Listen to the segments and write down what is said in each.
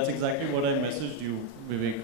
that's exactly what I messaged you, Vivek.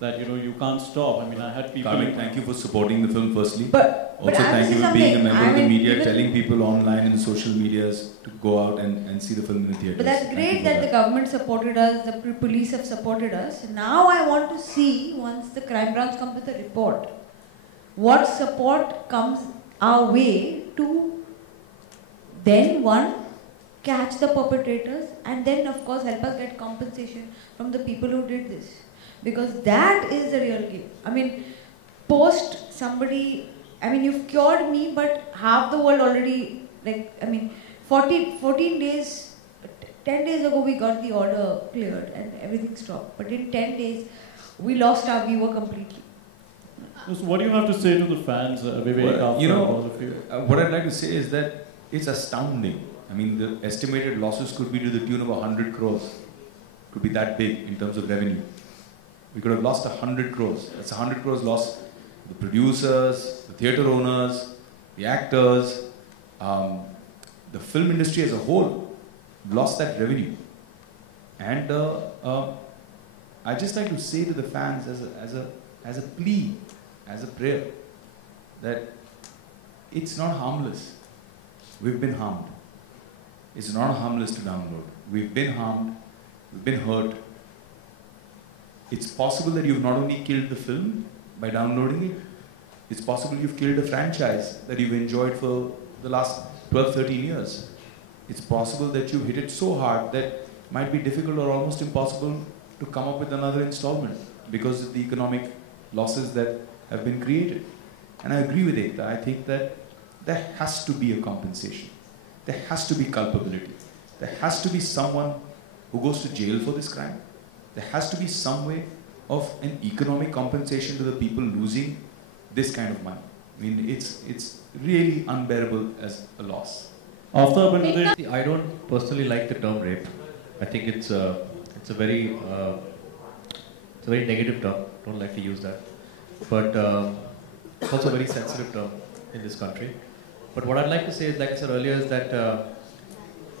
That you can't stop. I mean, I had people. Karmik, thank you for supporting the film firstly. But also, thank you for being a member of the media, telling people online in the social medias to go out and see the film in the theaters. But that's great that the government supported us, the police have supported us. Now I want to see, once the crime branch comes with a report, what support comes our way to then, one, catch the perpetrators, and then of course help us get compensation from the people who did this. Because that is the real game. I mean, post somebody, I mean, you've cured me, but half the world already, like, I mean, 14 days, 10 days ago we got the order cleared and everything stopped. But in 10 days, we lost our viewer completely. So what do you have to say to the fans, Vivek, well, what I'd like to say is that it's astounding. I mean, the estimated losses could be to the tune of 100 crores. Could be that big in terms of revenue. We could have lost 100 crores. That's 100 crores lost. The producers, the theatre owners, the actors, the film industry as a whole lost that revenue. And I'd just like to say to the fans as a plea, as a prayer, that it's not harmless. We've been harmed. It's not harmless to download. We've been harmed. We've been hurt. It's possible that you've not only killed the film by downloading it, it's possible you've killed a franchise that you've enjoyed for the last 12, 13 years. It's possible that you've hit it so hard that it might be difficult or almost impossible to come up with another installment because of the economic losses that have been created. And I agree with Ekta. I think that there has to be a compensation. There has to be culpability. There has to be someone who goes to jail for this crime. There has to be some way of an economic compensation to the people losing this kind of money. I mean, it's really unbearable as a loss. Aftab5, I don't personally like the term rape. I think it's a very negative term. Don't like to use that. But it's also a very sensitive term in this country. But what I'd like to say is, like I said earlier, is that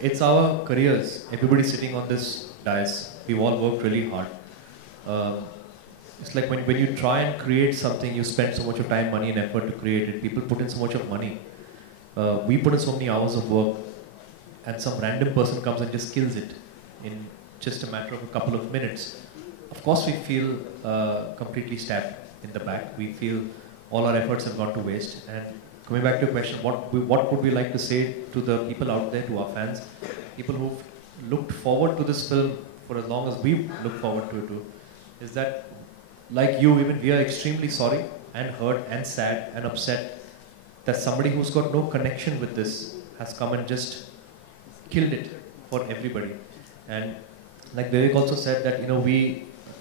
it's our careers. Everybody sitting on this dais, we've all worked really hard. It's like when you try and create something, you spend so much of time, money and effort to create it. People put in so much of money. We put in so many hours of work, and some random person comes and just kills it in just a matter of a couple of minutes. Of course we feel completely stabbed in the back. We feel all our efforts have gone to waste. And coming back to your question, what would we like to say to the people out there, to our fans, people who've looked forward to this film for as long as we've looked forward to it too, is that, like you, even we are extremely sorry and hurt and sad and upset that somebody who's got no connection with this has come and just killed it for everybody. And like Vivek also said that,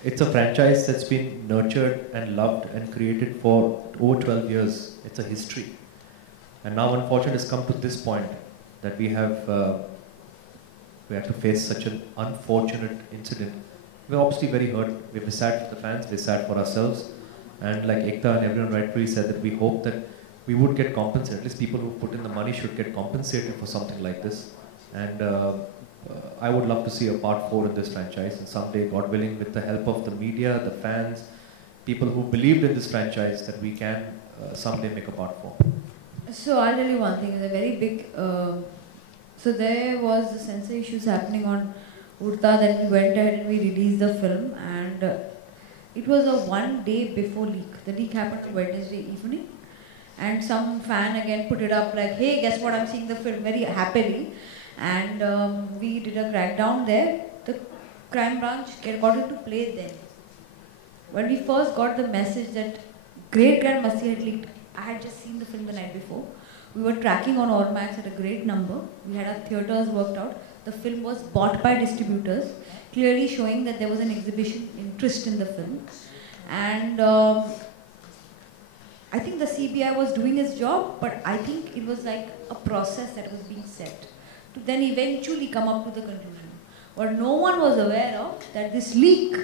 it's a franchise that's been nurtured and loved and created for over 12 years. It's a history. And now unfortunately it's come to this point that we have to face such an unfortunate incident. We're obviously very hurt. We're sad for the fans, we're sad for ourselves. And like Ekta and everyone rightfully said, that we hope that we would get compensated. At least people who put in the money should get compensated for something like this. And I would love to see a part 4 in this franchise. And someday, God willing, with the help of the media, the fans, people who believed in this franchise, that we can someday make a part 4. So I'll tell you one thing, it's a very big, so there was the censor issues happening on Urta, then we went ahead and we released the film, and it was a one day before leak. The leak happened on Wednesday evening, and some fan again put it up like, hey, guess what, I'm seeing the film, very happily. And we did a crackdown there. The crime branch got it to play then. When we first got the message that Great Grand Masti had leaked, I had just seen the film the night before. We were tracking on Ormax at a great number. We had our theatres worked out. The film was bought by distributors, clearly showing that there was an exhibition interest in the film. And I think the CBI was doing its job, but I think it was like a process that was being set to then eventually come up to the conclusion. What no one was aware of, that this leak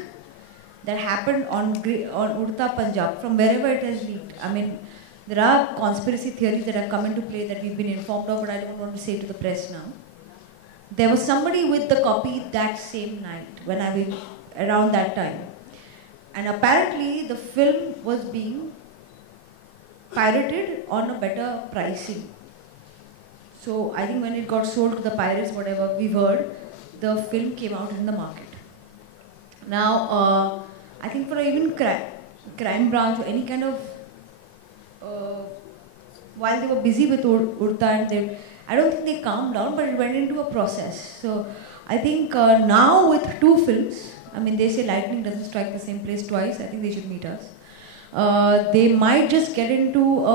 that happened on Urta Punjab, from wherever it has leaked. I mean, there are conspiracy theories that have come into play that we've been informed of, but I don't want to say to the press now. there was somebody with the copy that same night when I was around that time. And apparently the film was being pirated on a better pricing. So I think when it got sold to the pirates, whatever we've heard, the film came out in the market. Now, I think for even crime branch or any kind of, while they were busy with Urta and I don't think they calmed down, but it went into a process. So I think now with 2 films, I mean they say lightning doesn't strike the same place twice, I think they should meet us. They might just get into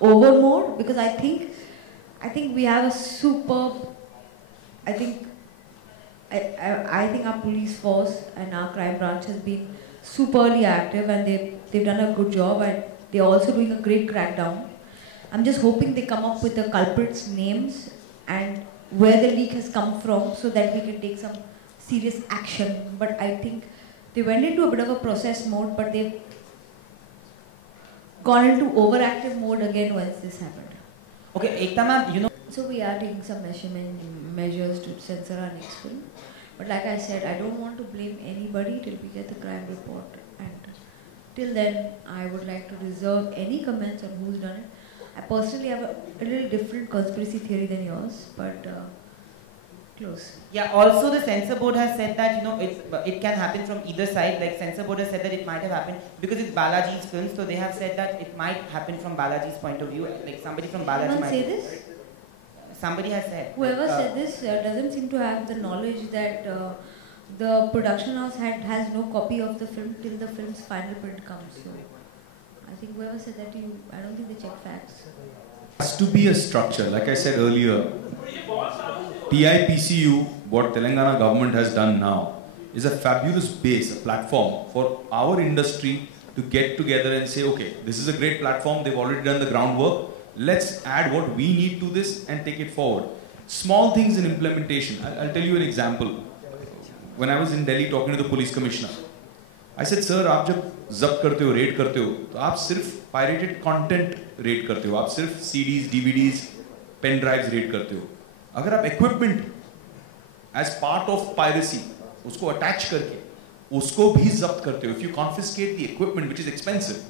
over mode because I think we have a superb, I think our police force and our crime branch has been superly active and they've done a good job and they're also doing a great crackdown. I'm just hoping they come up with the culprits' names and where the leak has come from so that we can take some serious action. But I think they went into a bit of a process mode, but they've gone into overactive mode again once this happened. Okay, Ekta ma'am, you know. So we are taking some measures to censor our next film. But like I said, I don't want to blame anybody till we get the crime report. And till then, I would like to reserve any comments on who's done it. I personally have a little different conspiracy theory than yours, but close. Yeah, also the censor board has said that, you know, it can happen from either side. Like censor board has said that it might have happened because it's Balaji's film, so they have said that it might happen from Balaji's point of view. Like somebody from Balaji Someone might say this? Somebody has said. Whoever said this doesn't seem to have the knowledge that the production house has no copy of the film till the film's final print comes. So I think whoever said that I don't think they check facts. It has to be a structure. Like I said earlier, TIPCU, what Telangana government has done now, is a fabulous base, a platform for our industry to get together and say, okay, this is a great platform, they've already done the groundwork, let's add what we need to this and take it forward. Small things in implementation. I'll tell you an example. When I was in Delhi talking to the police commissioner, I said, sir, आप जब जब्त करते हो, red करते हो, तो आप सिर्फ pirated content रेड करते हो, आप सिर्फ CDs, DVDs, pen drives red करते हो. अगर आप equipment as part of piracy उसको attach करके उसको भी जब्त करते हो, if you confiscate the equipment which is expensive,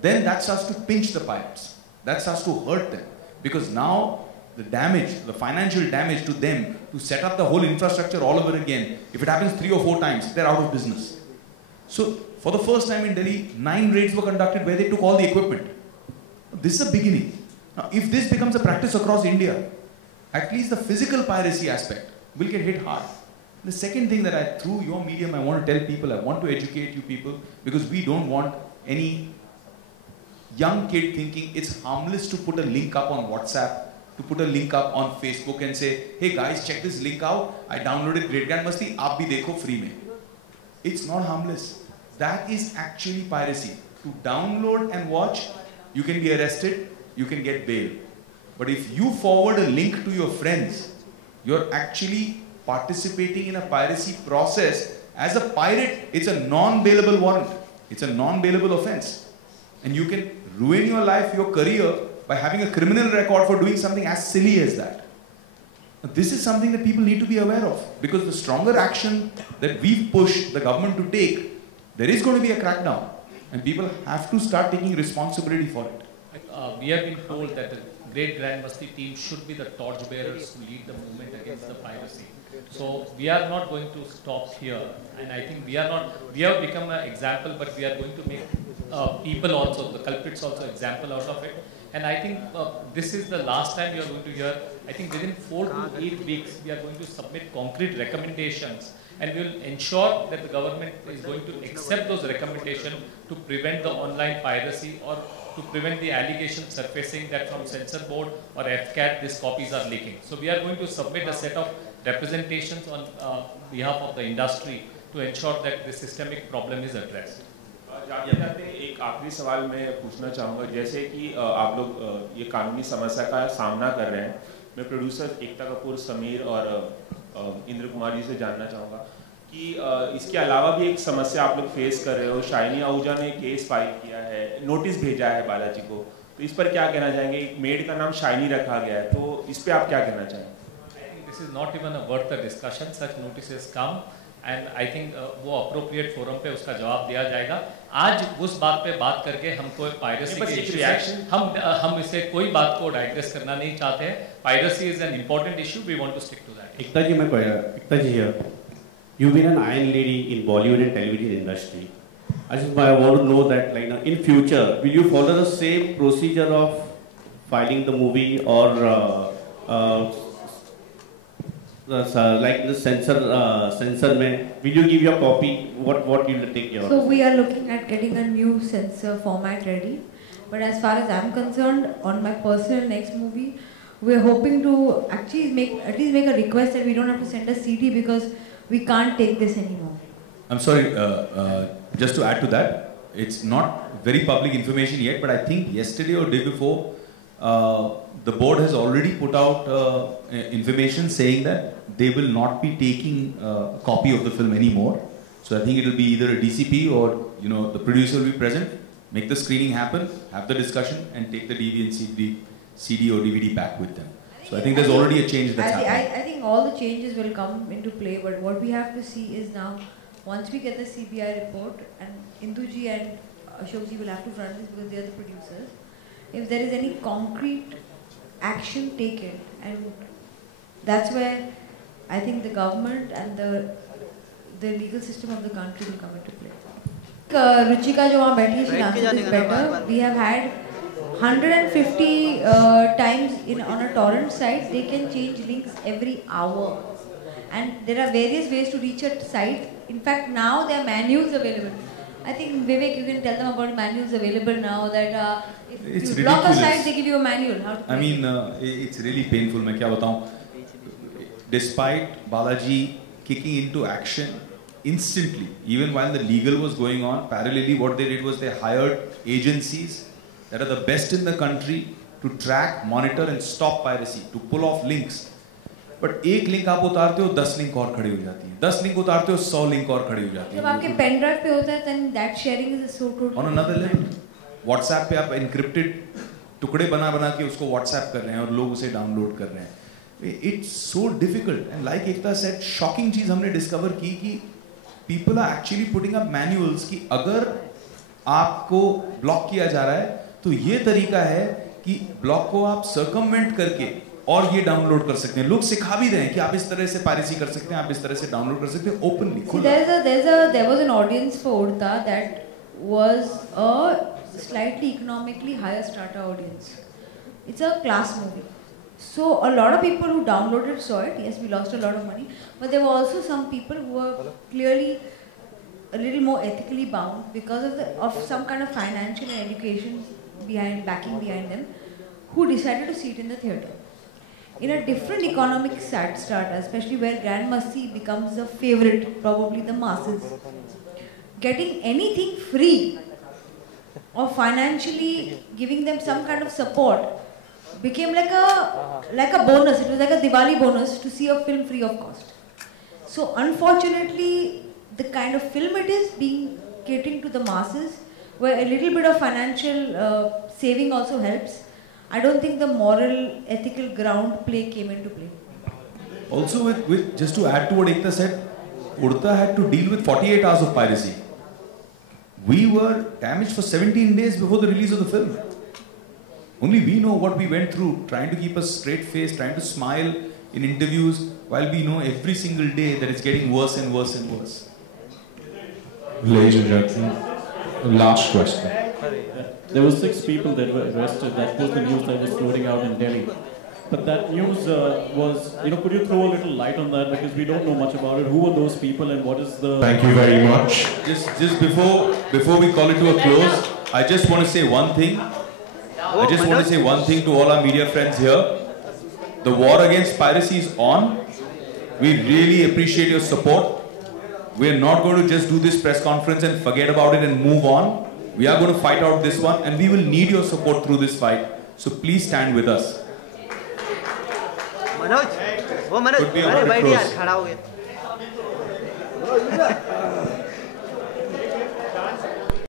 then that starts to pinch the pirates. That starts to hurt them because now the damage, the financial damage to them to set up the whole infrastructure all over again, if it happens 3 or 4 times, they're out of business. So for the first time in Delhi, 9 raids were conducted where they took all the equipment. This is a beginning. Now, if this becomes a practice across India, at least the physical piracy aspect will get hit hard. The second thing that through your medium, I want to tell people, I want to educate you people, because we don't want any young kid thinking it's harmless to put a link up on WhatsApp, to put a link up on Facebook and say, hey guys, check this link out. I downloaded Great Grand Masti, aap bhi dekho free mein. It's not harmless. That is actually piracy. To download and watch, you can be arrested, you can get bail. But if you forward a link to your friends, you're actually participating in a piracy process. As a pirate, it's a non-bailable warrant. It's a non-bailable offense. And you can ruin your life, your career, by having a criminal record for doing something as silly as that. Now, this is something that people need to be aware of, because the stronger action that we've pushed the government to take, there is going to be a crackdown, and people have to start taking responsibility for it. We have been told that the Great Grand Masti team should be the torchbearers who lead the movement against the piracy. So we are not going to stop here, and I think we have become an example, but we are going to make people also, the culprits also, example out of it. And I think this is the last time you are going to hear. I think within 4 to 8 weeks, we are going to submit concrete recommendations, and we will ensure that the government is going to accept those recommendations to prevent the online piracy or to prevent the allegation surfacing that from censor board or FCAT these copies are leaking. So we are going to submit a set of representations on behalf of the industry to ensure that the systemic problem is addressed. जाते जाते एक आखिरी सवाल मैं पूछना चाहूँगा, जैसे कि आप लोग ये कानूनी समस्या का सामना कर रहे हैं, मैं प्रोड्यूसर एकता कपूर, समीर और इंद्र कुमार जी से जानना चाहूँगा कि इसके अलावा भी एक समस्या आप लोग फेस कर रहे हो। शाइनी आहूजा ने केस फाइल किया है, नोटिस भेजा है बालाजी को, तो इस पर क्या कहना चाहेंगे? मेड का नाम शाइनी रखा गया है, तो इस पर आप क्या कहना चाहेंगे? this is not even a worth a discussion. Such notices come. And I think वो अप्रोप्रिएट फोरम पे उसका जवाब दिया जाएगा. आज उस बात पे बात करके हमको पायरेसी के इशू से हम इसे कोई बात को डाइग्रेस करना नहीं चाहते हैं. Piracy is an important issue. We want to stick to that. Ekta ji, Ekta ji here. You've been an iron lady in Bollywood and television industry. I want to know that, like, in future, will you follow the same procedure of filing the movie or like the censor mein, will you give your copy? What you will take your? So we are looking at getting a new censor format ready. But as far as I'm concerned, on my personal next movie, we're hoping to actually at least make a request that we don't have to send a CD because we can't take this anymore. I'm sorry, just to add to that, it's not very public information yet, but I think yesterday or day before, the board has already put out information saying that they will not be taking a copy of the film anymore. So I think it will be either a DCP or the producer will be present, make the screening happen, have the discussion, and take the DVD and CD or DVD back with them. So I think there's already a change that's happening. I think all the changes will come into play, but what we have to see is now, once we get the CBI report, and Induji and Ashokji will have to run this because they are the producers, if there is any concrete action taken, and that's where I think the government and the legal system of the country will come into play. Ruchika jo wahan bathi hai, she answers this better. We have had 150 times on a torrent site. They can change links every hour, and there are various ways to reach a site. In fact, now there are manuals available. I think Vivek, you can tell them about manuals available now that if you block a site, they give you a manual. How to it's really painful. मैं क्या बताऊँ? Despite Balaji kicking into action instantly, even while the legal was going on, parallelly what they did was they hired agencies that are the best in the country to track, monitor and stop piracy, to pull off links. But एक link आप उतारते हो 10 link और खड़ी हो जाती है, 10 link उतारते हो 100 लिंक और खड़ी हो जाती है. जब आपके पेन ड्राइव पे होता है then that sharing is so total. On another level, WhatsApp पे आप encrypted टुकड़े बना के उसको WhatsApp कर रहे हैं और लोग उसे डाउनलोड कर रहे हैं. It's so difficult, and like Ekta said, shocking चीज हमने discover की कि people are actually putting up manuals कि अगर आपको ब्लॉक किया जा रहा है तो ये तरीका है कि ब्लॉक को आप circumvent करके और ये डाउनलोड कर सकते हैं. लोग सिखा भी रहे हैं कि आप इस तरह से पायरेसी कर सकते हैं, आप इस तरह से डाउनलोड कर सकते हैं openly. There was an audience for Urta that was a slightly economically higher strata audience. It's a class movie. So a lot of people who downloaded saw it. Yes, we lost a lot of money, but there were also some people who were clearly a little more ethically bound because of some kind of financial and education backing behind them, who decided to see it in the theatre. In a different economic strata, especially where Grand Masti becomes a favorite, probably the masses, getting anything free or financially giving them some kind of support became like a bonus. It was like a Diwali bonus to see a film free of cost. So unfortunately, the kind of film it is being catering to the masses, where a little bit of financial saving also helps. I don't think the moral, ethical ground play came into play. Also, with just to add to what Ekta said, Urta had to deal with 48 hours of piracy. We were damaged for 17 days before the release of the film. Only we know what we went through, trying to keep a straight face, trying to smile in interviews, while we know every single day that it's getting worse and worse and worse. Ladies and gentlemen, last question. There were 6 people that were arrested. That was the news that was floating out in Delhi. But that news was, could you throw a little light on that, because we don't know much about it. Who were those people and what is the... Thank you very much. Just before we call it to a close, I just want to say one thing. I just want to say one thing to all our media friends here. The war against piracy is on. We really appreciate your support. We are not going to just do this press conference and forget about it and move on. We are going to fight out this one, and we will need your support through this fight. So please stand with us. Manoj, वो मनोज, अरे बैठ यार, खड़ा हो गया.